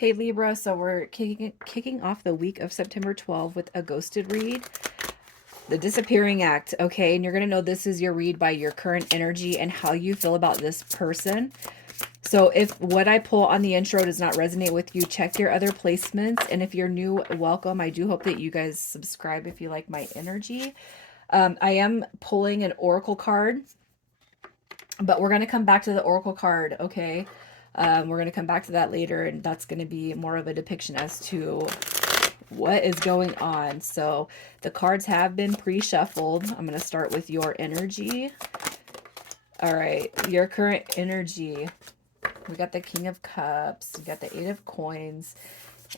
Hey Libra, so we're kicking off the week of September 12th with a ghosted read, the disappearing act, okay? And you're going to know this is your read by your current energy and how you feel about this person. So if what I pull on the intro does not resonate with you, check your other placements. And if you're new, welcome. I do hope that you guys subscribe if you like my energy. I am pulling an oracle card, but we're going to come back to the oracle card, okay? We're going to come back to that later, and that's going to be more of a depiction as to what is going on. So the cards have been pre-shuffled. I'm going to start with your energy. All right, your current energy. We got the King of Cups, we got the Eight of Coins,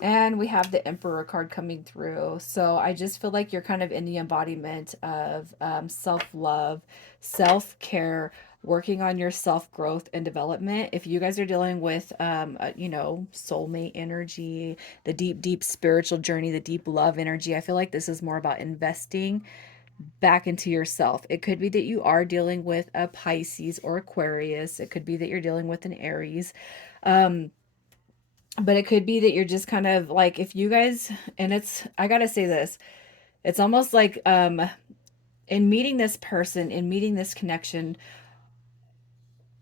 and we have the Emperor card coming through. So I just feel like you're kind of in the embodiment of self-love, self-care, working on your self-growth and development. If you guys are dealing with, soulmate energy, the deep, deep spiritual journey, the deep love energy, I feel like this is more about investing back into yourself. It could be that you are dealing with a Pisces or Aquarius. It could be that you're dealing with an Aries. Um, but it could be that you're just kind of like, if you guys, and I gotta say this, it's almost like in meeting this person, in meeting this connection,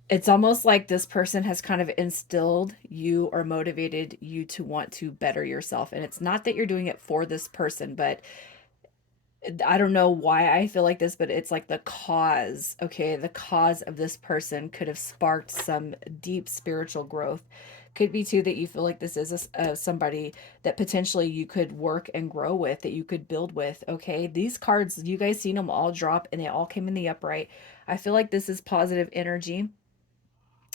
it's almost like this person has kind of instilled you or motivated you to want to better yourself. And it's not that you're doing it for this person, but I don't know why I feel like this, but it's like the cause, okay? The cause of this person could have sparked some deep spiritual growth. Could be too that you feel like this is somebody that potentially you could work and grow with, that you could build with, okay? These cards, you guys seen them all drop and they all came in the upright. I feel like this is positive energy.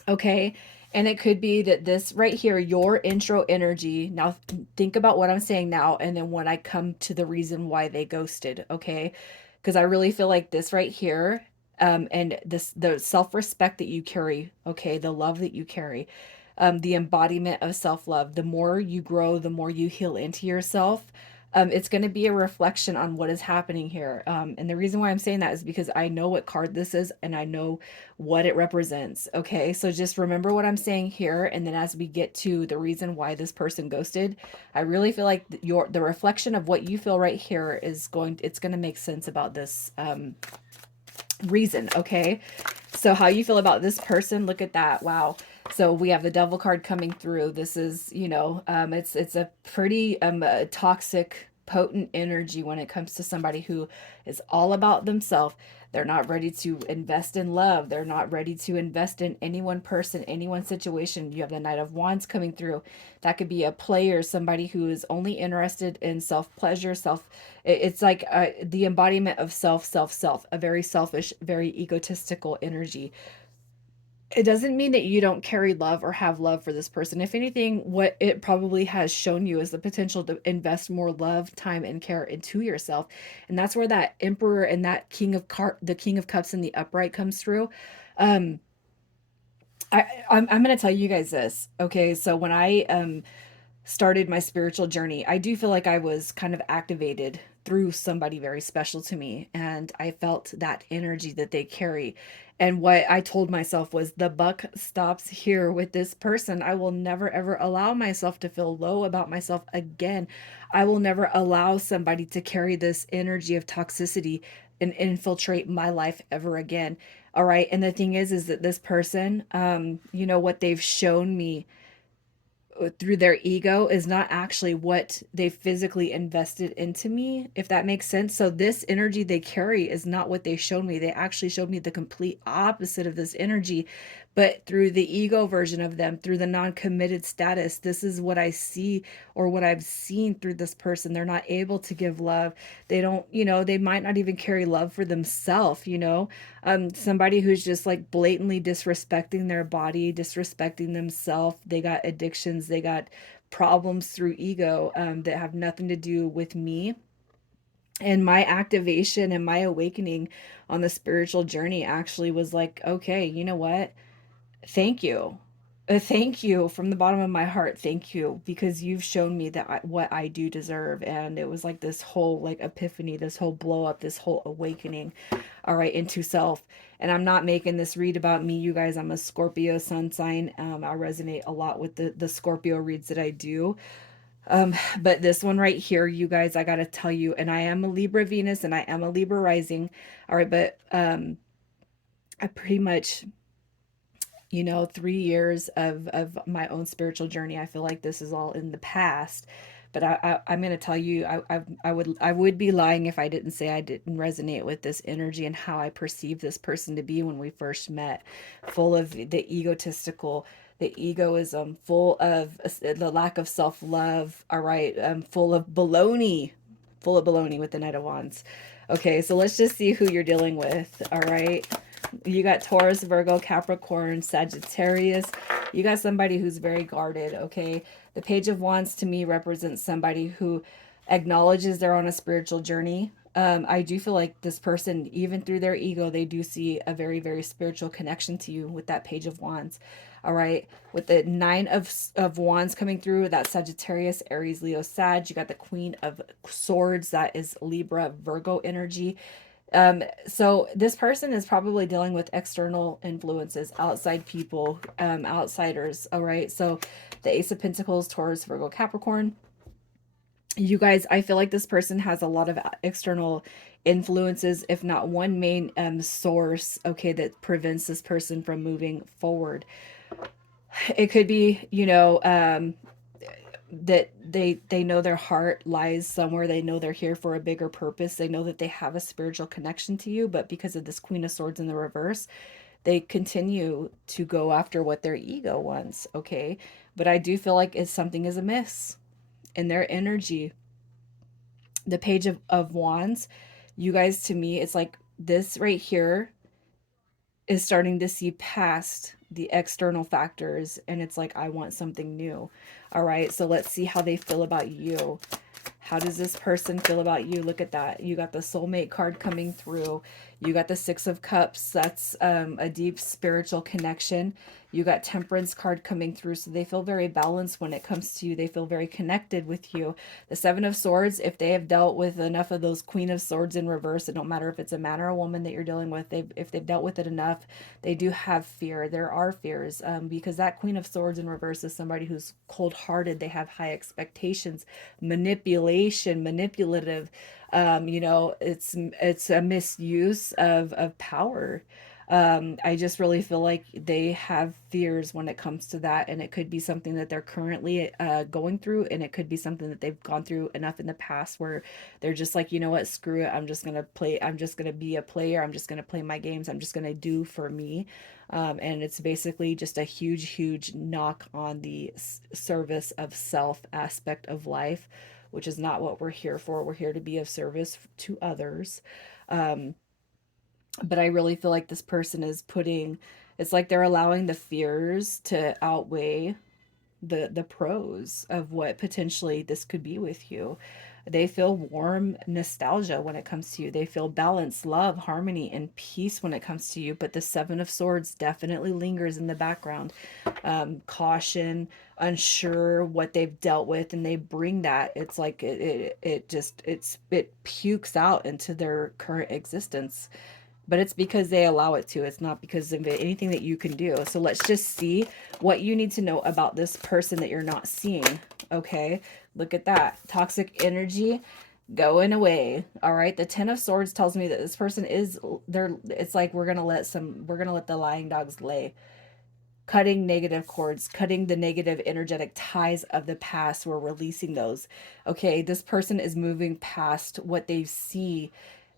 Okay. And it could be that this right here, your intro energy. Now, think about what I'm saying now. And then when I come to the reason why they ghosted. Okay. Because I really feel like this right here, and this, the self respect that you carry. Okay. The love that you carry, the embodiment of self love. The more you grow, the more you heal into yourself. It's going to be a reflection on what is happening here. And the reason why I'm saying that is because I know what card this is and I know what it represents. Okay, so just remember what I'm saying here, and then as we get to the reason why this person ghosted, I really feel like the reflection of what you feel right here is it's going to make sense about this reason. Okay, so how you feel about this person, look at that. Wow. So we have the devil card coming through. This is, it's a pretty toxic, potent energy when it comes to somebody who is all about themselves. They're not ready to invest in love. They're not ready to invest in any one person, any one situation. You have the Knight of Wands coming through. That could be a player, somebody who is only interested in self pleasure, it's like the embodiment of self, a very selfish, very egotistical energy. It doesn't mean that you don't carry love or have love for this person. If anything, what it probably has shown you is the potential to invest more love, time, and care into yourself. And that's where that Emperor and that the King of Cups in the upright comes through. Um, I'm going to tell you guys this. Okay. So when I started my spiritual journey, I do feel like I was kind of activated through somebody very special to me. And I felt that energy that they carry. And what I told myself was the buck stops here with this person. I will never, ever allow myself to feel low about myself again. I will never allow somebody to carry this energy of toxicity and infiltrate my life ever again. All right. And the thing is that this person, what they've shown me through their ego is not actually what they physically invested into me, if that makes sense. So this energy they carry is not what they showed me. They actually showed me the complete opposite of this energy. But through the ego version of them, through the non-committed status, this is what I see or what I've seen through this person. They're not able to give love. They don't, they might not even carry love for themselves, somebody who's just like blatantly disrespecting their body, disrespecting themselves. They got addictions, they got problems through ego, that have nothing to do with me. And my activation and my awakening on the spiritual journey actually was like, okay, you know what? Thank you. Thank you from the bottom of my heart. Thank you because you've shown me that what I do deserve, and it was like this whole like epiphany, this whole blow up, this whole awakening, all right, into self. And I'm not making this read about me, you guys. I'm a Scorpio sun sign. I resonate a lot with the Scorpio reads that I do. But this one right here, you guys, I gotta tell you, and I am a Libra Venus, and I am a Libra rising, all right, but I pretty much, 3 years of my own spiritual journey. I feel like this is all in the past, but I'm gonna tell you, I would be lying if I didn't say I didn't resonate with this energy and how I perceive this person to be when we first met, full of the egotistical, the egoism, full of the lack of self love. All right, full of baloney with the Knight of Wands. Okay, so let's just see who you're dealing with. All right. You got Taurus, Virgo, Capricorn, Sagittarius. You got somebody who's very guarded, okay? The Page of Wands to me represents somebody who acknowledges they're on a spiritual journey. I do feel like this person, even through their ego, they do see a very, very spiritual connection to you with that Page of Wands. All right, with the Nine of Wands coming through, that Sagittarius, Aries, Leo, Sag. You got the Queen of Swords, that is Libra, Virgo energy. So this person is probably dealing with external influences, outside people, outsiders. All right. So the Ace of Pentacles, Taurus, Virgo, Capricorn. You guys, I feel like this person has a lot of external influences, if not one main source, okay, that prevents this person from moving forward. It could be, that they know their heart lies somewhere. They know they're here for a bigger purpose. They know that they have a spiritual connection to you, but because of this Queen of Swords in the reverse, they continue to go after what their ego wants, okay? But I do feel like it's something is amiss in their energy. The Page of Wands, you guys, to me, it's like this right here is starting to see past the external factors, and it's like, I want something new. All right, so let's see how they feel about you. How does this person feel about you? Look at that. You got the soulmate card coming through. You got the Six of Cups. That's a deep spiritual connection. You got Temperance card coming through. So they feel very balanced when it comes to you. They feel very connected with you. The Seven of Swords, if they have dealt with enough of those Queen of Swords in reverse, it don't matter if it's a man or a woman that you're dealing with, if they've dealt with it enough, they do have fear. There are fears, because that Queen of Swords in reverse is somebody who's cold-hearted. They have high expectations, manipulation, manipulative. It's a misuse of power. I just really feel like they have fears when it comes to that, and it could be something that they're currently going through, and it could be something that they've gone through enough in the past where they're just like, you know what, screw it, I'm just gonna play, I'm just gonna be a player, I'm just gonna play my games, I'm just gonna do for me. And it's basically just a huge, huge knock on the service of self aspect of life, which is not what we're here for. We're here to be of service to others. Um, but I really feel like this person is putting, it's like they're allowing the fears to outweigh the pros of what potentially this could be with you. They feel warm nostalgia when it comes to you. They feel balance, love, harmony, and peace when it comes to you. But the Seven of Swords definitely lingers in the background. Caution, unsure what they've dealt with, and they bring that. It's like it pukes out into their current existence, but it's because they allow it to. It's not because of anything that you can do. So let's just see what you need to know about this person that you're not seeing. Okay, look at that. Toxic energy going away. All right, the Ten of Swords tells me that this person is there. It's like we're gonna let the lying dogs lay, cutting negative cords, cutting the negative energetic ties of the past. We're releasing those. Okay, this person is moving past what they see,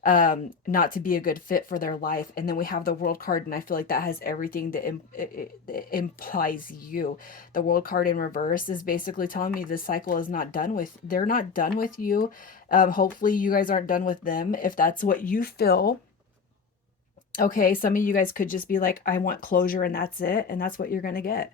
not to be a good fit for their life. And then we have the World card, and I feel like that has everything that it implies you. The World card in reverse is basically telling me this cycle is not done with. They're not done with you. Hopefully, you guys aren't done with them. If that's what you feel, okay, some of you guys could just be like, I want closure, and that's it, and that's what you're gonna get.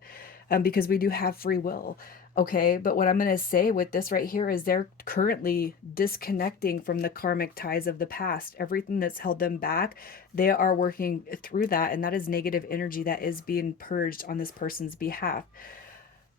because we do have free will. Okay, but what I'm going to say with this right here is they're currently disconnecting from the karmic ties of the past. Everything that's held them back, they are working through that, and that is negative energy that is being purged on this person's behalf.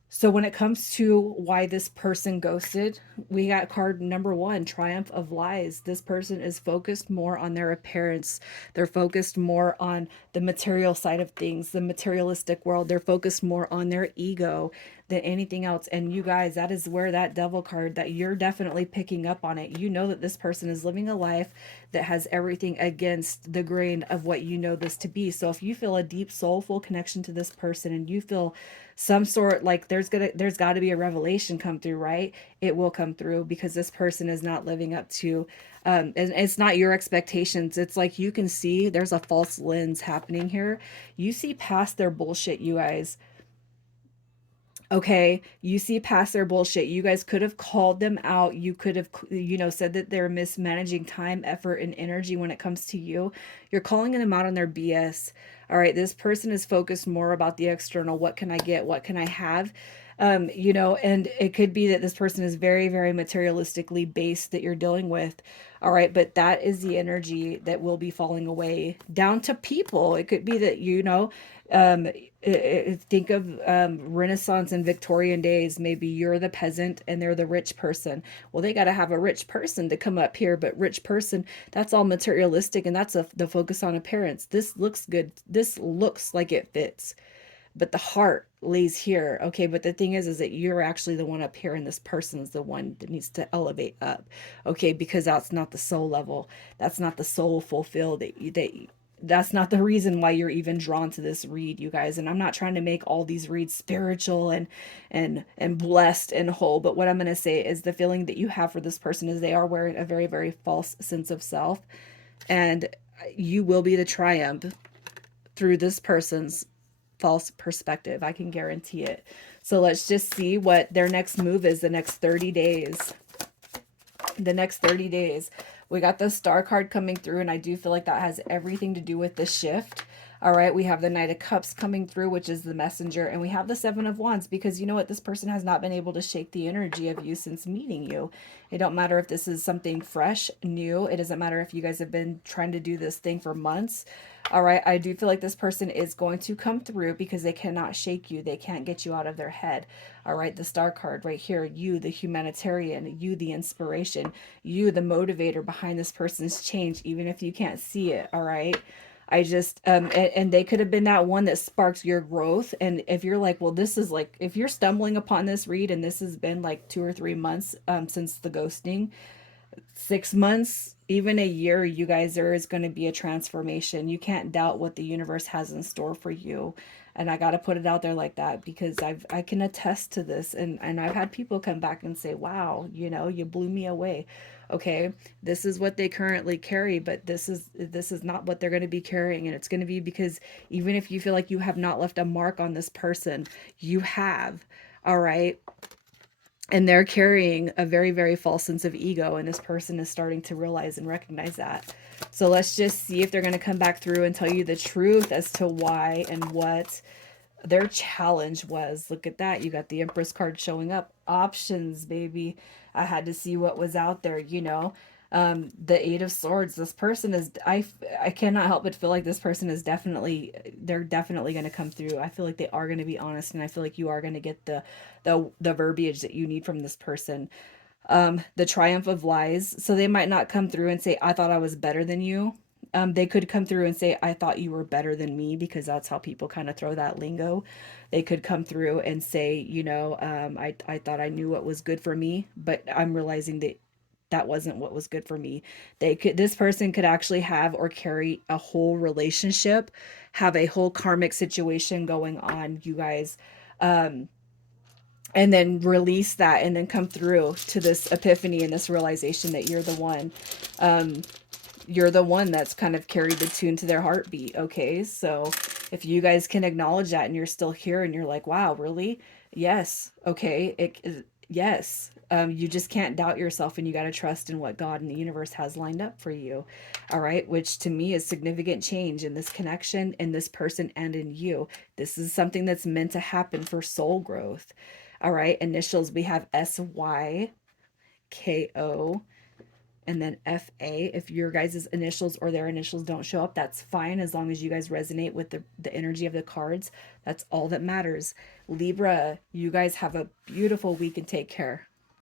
So when it comes to why this person ghosted, we got card number one, triumph of lies. This person is focused more on their appearance. They're focused more on the material side of things, the materialistic world. They're focused more on their ego than anything else. And you guys, that is where that devil card, that you're definitely picking up on it. You know that this person is living a life that has everything against the grain of what you know this to be. So if you feel a deep soulful connection to this person, and you feel some sort, like there's got to be a revelation come through, right? It will come through, because this person is not living up to and it's not your expectations. It's like you can see there's a false lens happening here. You see past their bullshit, you guys. Okay, you see past their bullshit. You guys could have called them out. You could have, said that they're mismanaging time, effort, and energy when it comes to you. You're calling them out on their BS. All right, this person is focused more about the external. What can I get? What can I have? And it could be that this person is very, very materialistically based that you're dealing with. All right, but that is the energy that will be falling away down to people. It could be that, um, think of Renaissance and Victorian days. Maybe you're the peasant and they're the rich person. Well, they got to have a rich person to come up here, but rich person, that's all materialistic, and that's the focus on appearance. This looks good. This looks like it fits, but the heart lays here. Okay, but the thing is that you're actually the one up here, and this person's the one that needs to elevate up. Okay, because that's not the soul level. That's not the soul fulfilled. That's not the reason why you're even drawn to this read, you guys. And I'm not trying to make all these reads spiritual and blessed and whole, but what I'm going to say is the feeling that you have for this person is they are wearing a very, very false sense of self, and you will be the triumph through this person's false perspective. I can guarantee it. So let's just see what their next move is the next 30 days. The next 30 days. We got the star card coming through, and I do feel like that has everything to do with the shift. All right, we have the Knight of Cups coming through, which is the messenger, and we have the Seven of Wands, because you know what? This person has not been able to shake the energy of you since meeting you. It don't matter if this is something fresh, new. It doesn't matter if you guys have been trying to do this thing for months. All right, I do feel like this person is going to come through because they cannot shake you. They can't get you out of their head. All right, the star card right here, you, the humanitarian, you, the inspiration, you, the motivator behind this person's change, even if you can't see it. All right. I just and they could have been that one that sparks your growth. And if you're like, well, this is like, if you're stumbling upon this read and this has been like 2 or 3 months since the ghosting, 6 months, even a year, you guys, there is going to be a transformation. You can't doubt what the universe has in store for you. And I got to put it out there like that, because I can attest to this, and I've had people come back and say, "Wow, you blew me away." Okay, this is what they currently carry, but this is not what they're going to be carrying, and it's going to be because even if you feel like you have not left a mark on this person, you have. All right, and they're carrying a very, very false sense of ego, and this person is starting to realize and recognize that. So let's just see if they're going to come back through and tell you the truth as to why and what their challenge was. Look at that. You got the Empress card showing up. Options, baby. I had to see what was out there. The Eight of Swords. This person is, I cannot help but feel like this person is they're definitely going to come through. I feel like they are going to be honest, and I feel like you are going to get the verbiage that you need from this person. The triumph of lies. So they might not come through and say, I thought I was better than you. They could come through and say, I thought you were better than me, because that's how people kind of throw that lingo. They could come through and say, I thought I knew what was good for me, but I'm realizing that that wasn't what was good for me. This person could actually have or carry a whole relationship, have a whole karmic situation going on, you guys. And then release that, and then come through to this epiphany and this realization that you're the one. You're the one that's kind of carried the tune to their heartbeat. Okay, so if you guys can acknowledge that, and you're still here, and you're like, wow, really? Yes. Okay, Yes. You just can't doubt yourself, and you got to trust in what God and the universe has lined up for you. All right. Which to me is significant change in this connection, in this person, and in you. This is something that's meant to happen for soul growth. All right. Initials, we have SYKO and then FA. If your guys' initials or their initials don't show up, that's fine as long as you guys resonate with the energy of the cards. That's all that matters. Libra, you guys have a beautiful week and take care.